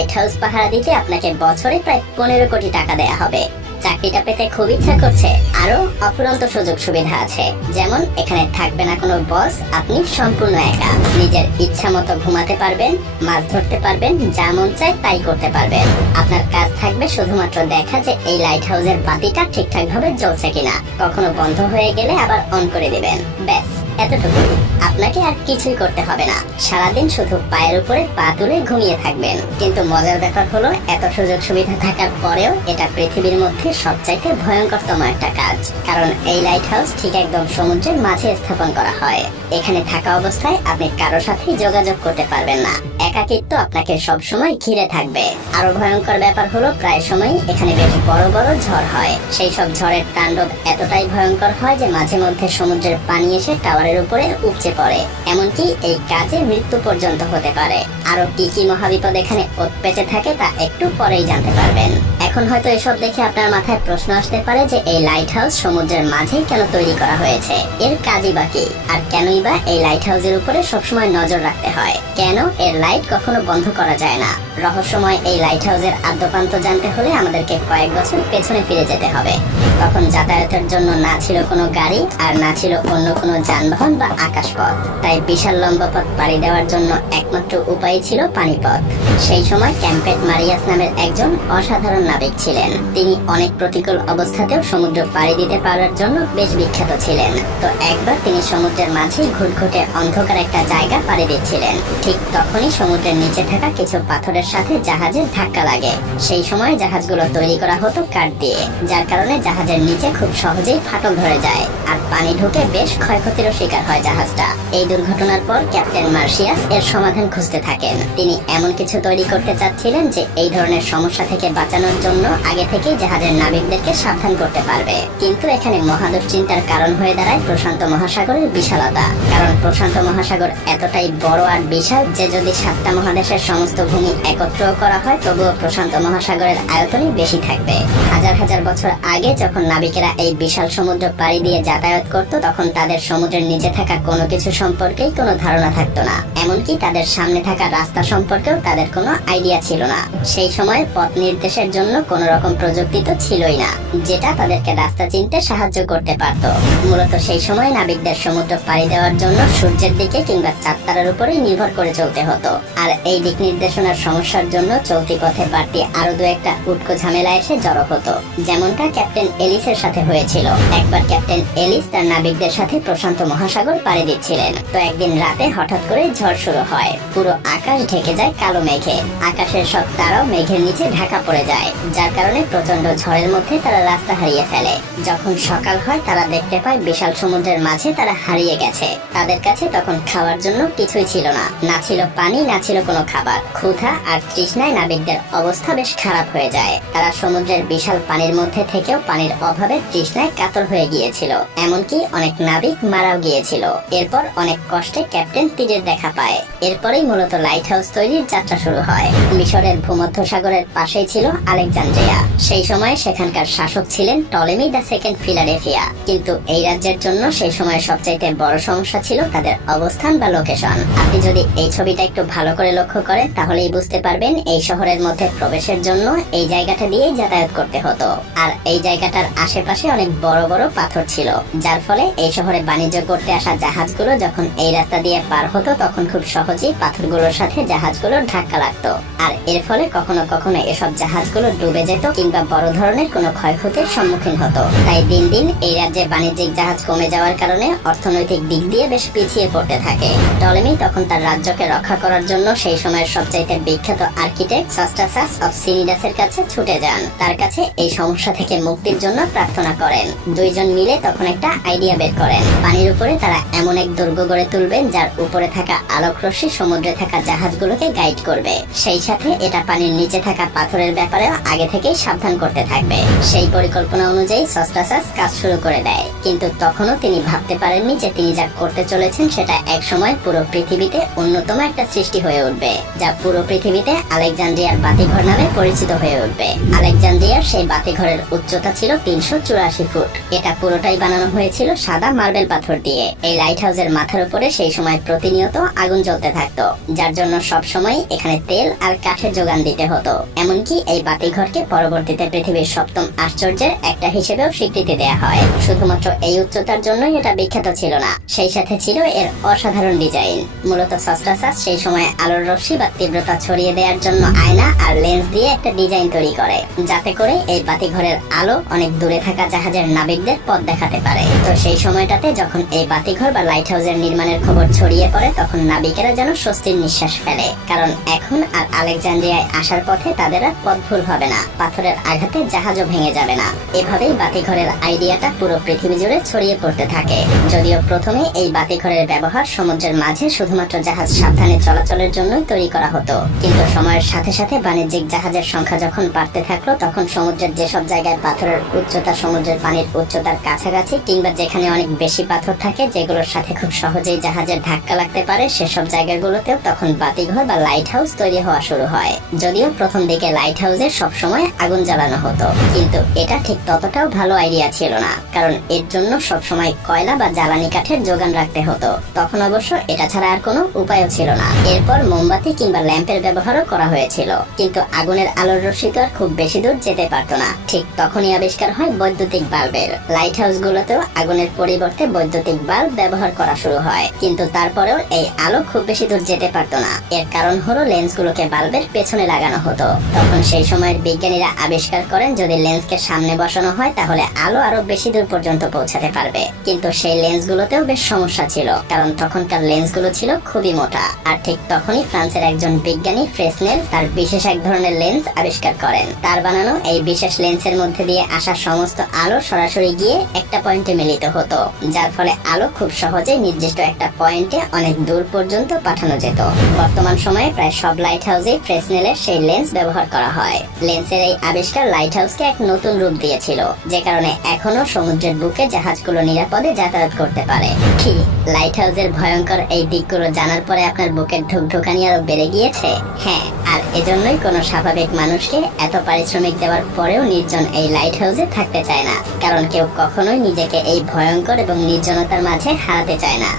Light house পাহারা দিতে আপনাকে বছরে প্রায় 15 কোটি টাকা দেয়া হবে। চাকরিটা পেতে খুব ইচ্ছা করছে? আরো অফুরন্ত সুযোগ সুবিধা আছে, যেমন এখানে থাকবে না কোনো বস, আপনি সম্পূর্ণ একা। নিজের ইচ্ছা মতো ঘুমাতে পারবেন, মাছ ধরতে পারবেন, যা মন চায় তাই করতে পারবেন। আপনার কাজ থাকবে শুধুমাত্র দেখা যে এই লাইট হাউসের বাতিটা ঠিকঠাক ভাবে জ্বলছে কিনা, কখনো বন্ধ হয়ে গেলে আবার অন করে দিবেন, ব্যাস এতটুকু। আপনাকে আর কিছুই করতে হবে না, সারাদিন শুধু পায়ের উপরে পা তুলে ঘুমিয়ে থাকবেন। কিন্তু মজার ব্যাপার হলো, এত সুযোগ সুবিধা থাকার পরেও এটা পৃথিবীর মধ্যে সবচাইতে ভয়ঙ্করতম একটা কাজ। কারণ এই লাইট হাউস ঠিক একদম সমুদ্রের মাঝে স্থাপন করা হয়। এখানে থাকা অবস্থায় আপনি কারোর সাথে যোগাযোগ করতে পারবেন না, একাকিত্ব আপনাকে সবসময় ঘিরে থাকবে। আরো ভয়ঙ্কর ব্যাপার হলো, প্রায় সময় এখানে বেশ বড় বড় ঝড় হয়। সেই সব ঝড়ের তাণ্ডব এতটাই ভয়ঙ্কর হয় যে মাঝে মধ্যে সমুদ্রের পানি এসে টাওয়ারের উপরে উপচে পড়ে, এমনকি এই কাজে মৃত্যু পর্যন্ত হতে পারে। আরো কি কি মহাবিপদ এখানে উৎপেতে থাকে তা একটু পরেই জানতে পারবেন। এখন হয়তো এসব দেখে আপনার মাথায় প্রশ্ন আসতে পারে যে এই লাইট হাউস সমুদ্রের মাঝেই কেন তৈরি করা হয়েছে, এর কাজই বা কি, আর কেনই বা এই লাইট হাউসের উপরে সবসময় নজর রাখতে হয়, কেন এর লাইট কখনো বন্ধ করা যায় না। রহস্যময় এই লাইট হাউসের আদ্যপান্ত জানতে হলে আমাদেরকে কয়েক বছর পেছনে ফিরে যেতে হবে। তখন যাতায়াতের জন্য না ছিল কোনো গাড়ি, আর না ছিল অন্য কোনো যানবাহন বা আকাশপথ। তাই বিশাল লম্বা পথ পাড়ি দেওয়ার জন্য একমাত্র উপায় ছিল পানিপথ। সেই সময় ক্যাম্পেট মারিয়াস নামের একজন অসাধারণ নাবিক ছিলেন। তিনি অনেক প্রতিকূল অবস্থাতেও সমুদ্র পাড়ি দিতে পারার জন্য বেশ বিখ্যাত ছিলেন। তো একবার তিনি সমুদ্রের মাঝেই ঘুটঘুটে অন্ধকার একটা জায়গা পাড়ি দিচ্ছিলেন। ঠিক তখনই সমুদ্রের নিচে থাকা কিছু পাথরের সাথে জাহাজের ধাক্কা লাগে। সেই সময় জাহাজগুলো তৈরি করা হতো কাঠ দিয়ে, যার কারণে জাহাজের নিচে খুব সহজেই ফাটল ধরে যায়, আর পানি ঢুকে বেশ ক্ষয়ক্ষতিরও শিকার হয় জাহাজটা। এই দুর্ঘটনার পর ক্যাপ্টেন মার্শিয়াস এর সমাধান খুঁজতে থাকেন। তিনি এমন কিছু তৈরি করতে চাচ্ছিলেন যে এই ধরনের সমস্যা থেকে বাঁচানোর জন্য আগে থেকেই জাহাজের নাবিকদেরকে সাবধান করতে পারবে। কিন্তু এখানে মহা দুশ্চিন্তার কারণ হয়ে দাঁড়ায় প্রশান্ত মহাসাগরের বিশালতা। কারণ প্রশান্ত মহাসাগর এতটাই বড় আর বিশাল যে যদি 7টা মহাদেশের সমস্ত ভূমি একত্র করা হয়, তবুও প্রশান্ত মহাসাগরের আয়তনই বেশি থাকবে। হাজার হাজার বছর আগে যখন নাবিকেরা এই বিশাল সমুদ্র পাড়ি দিয়ে যাতায়াত করত, তখন তাদের সমুদ্রের নিচে থাকা কোনো কিছু সম্পর্কেই কোনো ধারণা থাকতো না, এমনকি তাদের সামনে থাকা রাস্তা সম্পর্কেও তাদের কোনো আইডিয়া ছিল না। সেই সময় পথ নির্দেশের জন্য কোনো রকম প্রযুক্তি তো ছিলই না, যেটা তাদেরকে রাস্তা চিনতে সাহায্য করতে পারত। মূলত সেই সময় নাবিকদের সমুদ্র পাড়ি দেওয়ার জন্য সূর্যের দিকে কিংবা চাঁদ তারার উপরেই নির্ভর করে চলতে হতো। আর এই দিক নির্দেশনার সমস্যার জন্য চলতি পথে বাড়তি আরো দু একটা উটকো ঝামেলা এসে জড়ো হতো, যেমনটা ক্যাপ্টেন এলিসের সাথে হয়েছিল। একবার ক্যাপ্টেন এলিস তার নাবিকদের সাথে প্রশান্ত মহাসাগর পাড়ি দিচ্ছিলেন। তো একদিন রাতে হঠাৎ করে ঝড় শুরু হয়, পুরো আকাশ ঢেকে যায় কালো মেঘে। আকাশের সব তারাও মেঘের নিচে ঢাকা পড়ে যায়, যার কারণে প্রচন্ড ঝড়ের মধ্যে তারা রাস্তা হারিয়ে ফেলে। যখন সকাল হয় তারা দেখতে পায় বিশাল সমুদ্রের মাঝে তারা হারিয়ে গেছে। তাদের কাছে তখন খাওয়ার জন্য কিছুই ছিল না, না ছিল পানি, না ছিল কোনো খাবার। ক্ষুধা আর তৃষ্ণায় নাবিকদের অবস্থা বেশ খারাপ হয়ে যায়। তারা সমুদ্রের বিশাল পানির মধ্যে থেকেও পানির অভাবে তৃষ্ণায় কাতর হয়ে গিয়েছিল, এমনকি অনেক নাবিক মারাও গিয়েছিল। এরপর অনেক কষ্টে ক্যাপ্টেন তীরের দেখা পায়। এরপরেই মূলত লাইট হাউস তৈরির যাত্রা শুরু হয়। মিশরের ভূমধ্যসাগরের পাশেই ছিল আলেকজান্দ্রিয়া। সেই সময় সেখানকার শাসক ছিলেন টলেমি দ্য সেকেন্ড ফিলাডেলফিয়া। কিন্তু এই রাজ্যের জন্য সেই সময় সবচাইতে বড় সমস্যা ছিল তাদের অবস্থান বা লোকেশন। আপনি যদি এই ছবিটা একটু ভালো করে লক্ষ্য করেন তাহলেই বুঝতে পারবেন এই শহরের মধ্যে প্রবেশের জন্য এই জায়গাটা দিয়েই যাতায়াত করতে হতো। আর এই জায়গাটার আশেপাশে অনেক বড় বড় পাথর ছিল, যার ফলে এই শহরে বাণিজ্য করতে আসা জাহাজগুলো যখন এই রাস্তা দিয়ে পার হতো, তখন খুব সহজেই পাথরগুলোর সাথে জাহাজগুলোর ধাক্কা লাগতো। আর এর ফলে কখনো কখনো এসব জাহাজগুলো ডুবে যেত কিংবা বড় ধরনের কোনো ক্ষয়ক্ষতির সম্মুখীন হতো। তাই দিন দিন এই রাজ্যে বাণিজ্যিক জাহাজ কমে যাওয়ার কারণে অর্থনৈতিক দিক দিয়ে বেশ পিছিয়ে পড়তে থাকে। টলেমি তখন তার রাজ্যকে রক্ষা করার জন্য সেই সময়ের সবচাইতে বিখ্যাত আর্কিটেক্ট সস্টাসাস অফ সিনিডাসের কাছে ছুটে যান। তার কাছে এই সমস্যা থেকে মুক্তির জন্য প্রার্থনা করেন। দুইজন মিলে তখন একটা আইডিয়া বের করেন। পানির উপরে তারা এমন এক দুর্গ গড়ে তুলবেন যার উপরে থাকা আলোক রশ্মি সমুদ্রে থাকা জাহাজগুলোকে গাইড করবে। সেই সাথে এটা পানির নিচে থাকা পাথরের ব্যাপারেও আগে থেকেই সাবধান করতে থাকবে। সেই পরিকল্পনা অনুযায়ী সস্টাসাস কাজ শুরু করে দেয়। কিন্তু তখনও তিনি ভাবতে পারেননি যে তিনি যা করতে চলেছেন সেটা একসময় পুরো পৃথিবীতে অন্যতম একটা সৃষ্টি হয়ে উঠবে, যা পুরো পৃথিবীতে আলেকজান্দ্রিয়ার বাতিঘর নামে পরিচিত হয়ে উঠবে। আলেকজান্দ্রিয়ার সেই বাতিঘরের উচ্চতা ছিল 384 ফুট। এটা পুরোটাই বানানো হয়েছিল সাদা মার্বেল পাথর দিয়ে। এই লাইট হাউসের মাথার উপরে সেই সময় প্রতিনিয়ত আগুন জ্বলতে থাকতো, যার জন্য সব সময় এখানে তেল আর কাঠের যোগান দিতে হতো। এমনকি এই বাতিঘরকে পরবর্তীতে পৃথিবীর 7ম আশ্চর্যের একটা হিসেবেও স্বীকৃতি দেয়া হয়। শুধুমাত্র এই উচ্চতার জন্যই এটা বিখ্যাত ছিল না, সেই সাথে ছিল এর অসাধারণ ডিজাইন। মূলত সস্টাসাস সেই সময় আলোর রশ্মি বা তীব্রতা ছড়িয়ে দেওয়ার জন্য আয়না আর লেন্স দিয়ে একটা ডিজাইন তৈরি করে, যাতে করে এই বাতিঘরের আলো অনেক দূরে থাকা জাহাজের নাবিকদের পথ দেখাতে পারে। তো সেই সময়টাতে যখন এই বাতিঘর বা লাইট হাউসের নির্মাণের খবর ছড়িয়ে পড়ে, তখন নাবিকেরা যেন স্বস্তির নিঃশ্বাস ফেলে, কারণ এখন আর আলেকজান্দ্রিয়ায় আসার পথে তাদের আর পথ ভুল হবে না, পাথরের আঘাতে জাহাজও ভেঙে যাবে না। এভাবেই বাতিঘরের আইডিয়াটা পুরো পৃথিবী জুড়ে ছড়িয়ে পড়তে থাকে। যদিও প্রথমে এই বাতিঘরের ব্যবহার সমুদ্রের মাঝে শুধুমাত্র জাহাজ সাবধানে চলাচলের জন্যই তৈরি করা হতো, কিন্তু সময়ের সাথে সাথে বাণিজ্যিক জাহাজের সংখ্যা যখন বাড়তে থাকলো, তখন সমুদ্রের যেসব জায়গায় পাথরের উচ্চতা সমুদ্রের পানির উচ্চতার কাছাকাছি কিংবা যেখানে অনেক বেশি পাথর থাকে যেগুলোর সাথে খুব সহজেই জাহাজের ধাক্কা লাগতে পারে, সেসব জায়গাগুলোতেও তখন বাতিঘর বা লাইট হাউস তৈরি হওয়া শুরু হয়। যদিও প্রথম দিকে লাইট হাউসে সবসময় আগুন জ্বালানো হতো, কিন্তু এটা ঠিক ততটাও ভালো আইডিয়া ছিল না, কারণ এর জন্য সবসময় কয়লা বা জ্বালানি কাঠের যোগান রাখতে হতো। তখন অবশ্য এটা ছাড়া আর কোনো উপায়ও ছিল না। এরপর মোমবাতি কিংবা ল্যাম্পের ব্যবহারও করা হয়েছিল, কিন্তু আগুনের আলোর রশ্মি তো আর খুব বেশি দূর যেতে পারতো না। ঠিক তখনই আবিষ্কার হয় বৈদ্যুতিক বাল্বের। লাইট হাউস গুলোতেও আগুনের পরিবর্তে বৈদ্যুতিক বাল্ব ব্যবহার করা শুরু হয়, কিন্তু তারপরেও এই আলো খুব বেশি দূর যেতে পারতো না। এর কারণ হলো লেন্সগুলোকে বাল্বের পেছনে লাগানো হতো। তখন সেই সময়ের বিজ্ঞানীরা আবিষ্কার করেন যদি লেন্সকে সামনে বসানো হয় তাহলে আলো আরো বেশি দূর পর্যন্ত পৌঁছাতে পারবে, কিন্তু সেই লেন্সগুলোতেও বেশ সমস্যা ছিল, কারণ তখনকার লেন্সগুলো ছিল খুবই মোটা। আর ঠিক তখনই ফ্রান্সের একজন বিজ্ঞানী ফ্রেসনেল তার বিশেষ এক ধরনের লেন্স আবিষ্কার করেন। তার বানানো এই বিশেষ লেন্সের মধ্যে দিয়ে আসা সমস্ত আলো সরাসরি গিয়ে একটা পয়েন্টে মিলিত হতো, যার ফলে আলো খুব সহজেই নির্দিষ্ট একটা পয়েন্টে অনেক দূর পর্যন্ত পাঠানো যেত। বর্তমান সময়ে প্রায় সব লাইট হাউসে ফ্রেসনেলের সেই লেন্স ব্যবহার করা হয়। লেন্সের এই আবিষ্কার লাইট হাউসকে এক নতুন রূপ দিয়েছিল, যে কারণে এখনো সমুদ্রের বুকে জাহাজগুলো নিরাপদে যাতায়াত করতে পারে। কি লাইট হাউসের ভয়ঙ্কর এই দিকগুলো জানার পরে আপনার বুকের ধুকধুকানি আরো বেড়ে গিয়েছে? হ্যাঁ, আর এজন্যই কোনো স্বাভাবিক মানুষকে এত পারিশ্রমিক দেওয়ার পরেও নির্জন এই লাইট হাউসে থাকতে চায় না, কারণ কেউ কখনোই নিজেকে এই ভয়ঙ্কর এবং নির্জনতার মাঝে হারাতে চায় না।